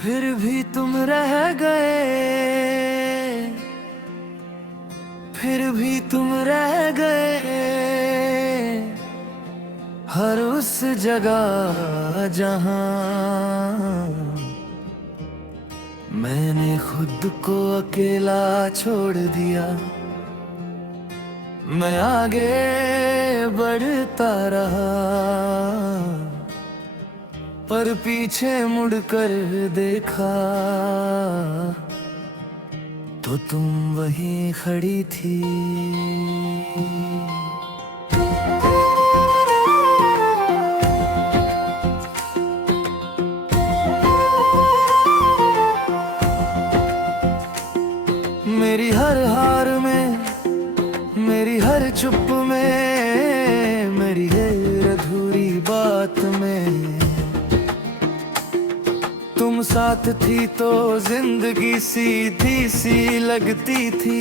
फिर भी तुम रह गए, फिर भी तुम रह गए हर उस जगह जहां मैंने खुद को अकेला छोड़ दिया। मैं आगे बढ़ता रहा पर पीछे मुड़कर देखा तो तुम वहीं खड़ी थी। मेरी हर हार में, मेरी हर चुप में, मेरी हर अधूरी बात में तुम साथ थी तो जिंदगी सीधी सी लगती थी।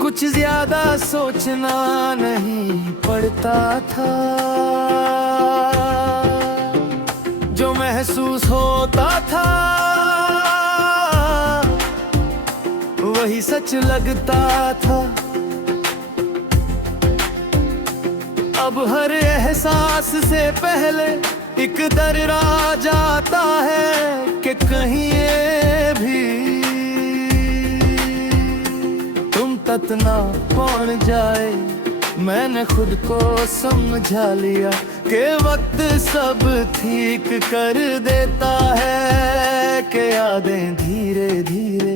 कुछ ज्यादा सोचना नहीं पड़ता था, जो महसूस होता था वही सच लगता था। अब हर एहसास से पहले एक डर आ जाता है कि कहीं ये भी तुम तक ना पहुंच जाए। मैंने खुद को समझा लिया कि वक्त सब ठीक कर देता है, कि यादें धीरे धीरे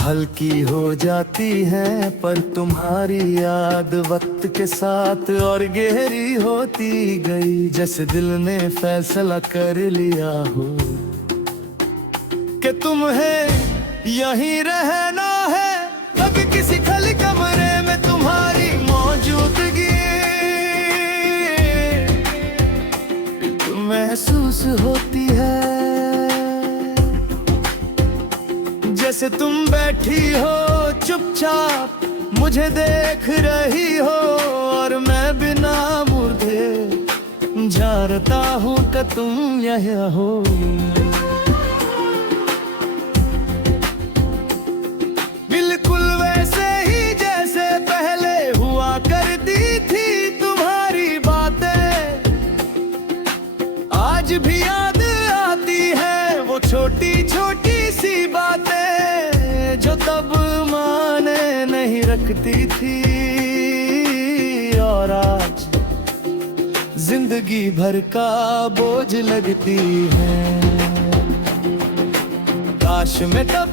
हल्की हो जाती है, पर तुम्हारी याद वक्त के साथ और गहरी होती गई। जैसे दिल ने फैसला कर लिया हो कि तुम्हें यहीं रहना है। अब किसी खाली कमरे में तुम्हारी मौजूदगी महसूस होती है। जैसे तुम बैठी हो चुपचाप मुझे देख रही हो, और मैं बिना मुर्दे जानता हूँ कि तुम यहाँ हो। बिल्कुल वैसे ही जैसे पहले हुआ करती थी तुम्हारी बातें, आज भी याद आती है वो छोटी छोटी सी बातें जो तब माने नहीं रखती थी, और आज जिंदगी भर का बोझ लगती है। काश मैं तब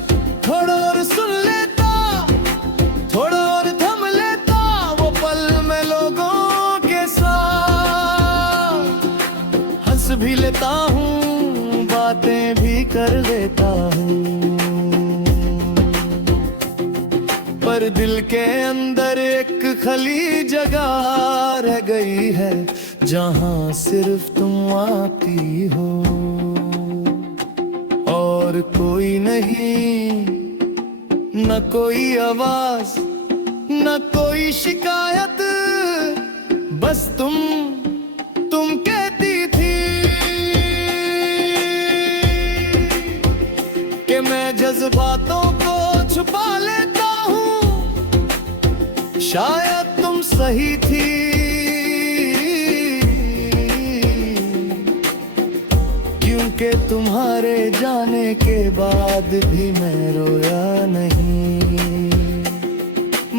थोड़ा और सुन लेता, थोड़ा और थम लेता वो पल में लोगों के साथ। हंस भी लेता हूँ, बातें भी कर लेता हूँ, पर दिल के अंदर एक खाली जगह रह गई है जहां सिर्फ तुम आती हो और कोई नहीं। न कोई आवाज, न कोई शिकायत, बस तुम कहती थी कि मैं जज्बातों को छुपा लेता हूँ। शायद तुम सही थी, क्योंकि तुम्हारे जाने के बाद भी मैं रोया नहीं।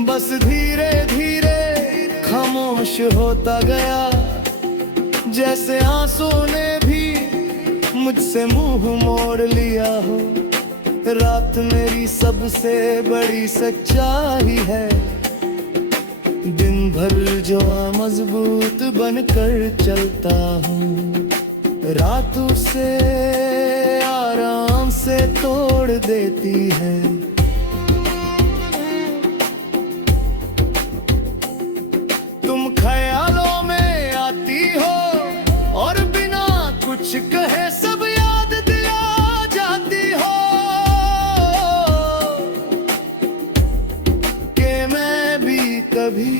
बस धीरे धीरे खामोश होता गया, जैसे आंसू ने भी मुझसे मुंह मोड़ लिया हो। रात मेरी सबसे बड़ी सच्चाई है, दिन भर जो मजबूत बनकर चलता हूँ, रात उसे आराम से तोड़ देती है। तुम ख्यालों में आती हो और बिना कुछ कहे सब याद दिला जाती हो, कि मैं भी कभी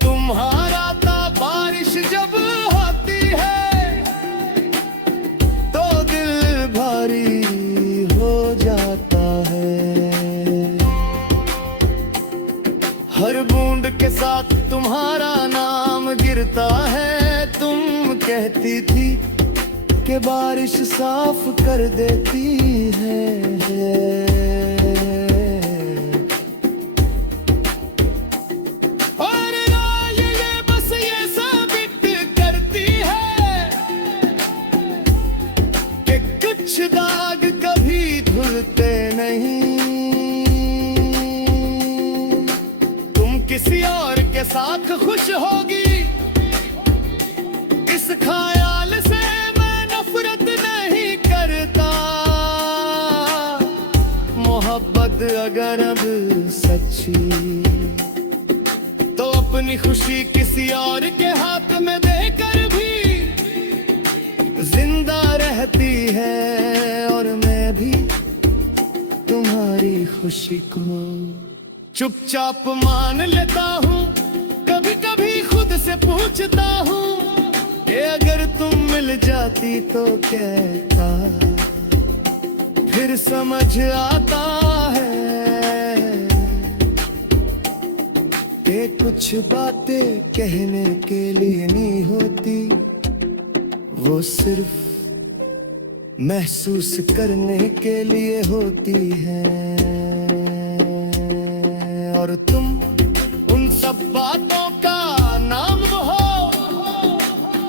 तुम्हारा था। बारिश जब होती है तुम्हारा नाम गिरता है, तुम कहती थी कि बारिश साफ कर देती है। और राय ये बस ये साबित करती है कि कुछ दाग कभी धुलते नहीं। तुम किसी और के साथ खुश होगी, इस ख्याल से मैं नफरत नहीं करता। मोहब्बत अगर अब सच्ची तो अपनी खुशी किसी और के हाथ में देकर भी जिंदा रहती है। और मैं भी तुम्हारी खुशी को चुपचाप मान लेता हूँ। कभी कभी खुद से पूछता हूँ कि अगर तुम मिल जाती तो कहता। फिर समझ आता है कि कुछ बातें कहने के लिए नहीं होती, वो सिर्फ महसूस करने के लिए होती है। और तुम उन सब बातों का नाम हो,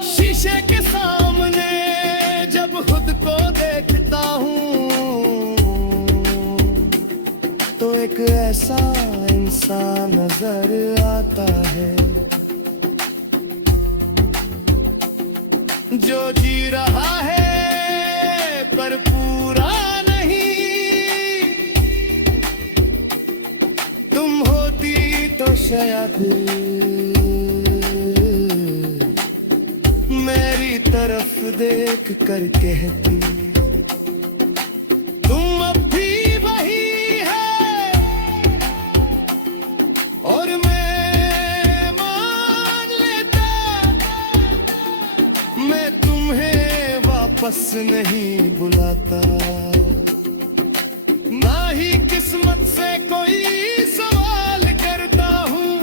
शीशे के सामने जब खुद को देखता हूँ तो एक ऐसा इंसान नजर आता है जो जी रहा है पर पूरा नहीं। तुम होती तो शायद मेरी तरफ देख कर कहती, तुम अब भी वही है। और मैं मान लेता, मैं तुम्हें वापस नहीं बुलाता। ना ही किस्मत से कोई सवाल करता हूँ,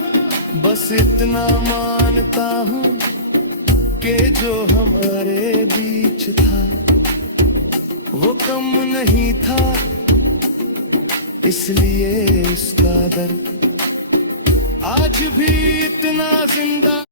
बस इतना मानता हूँ कि जो हमारे बीच था वो कम नहीं था, इसलिए इसका दर्द आज भी इतना जिंदा।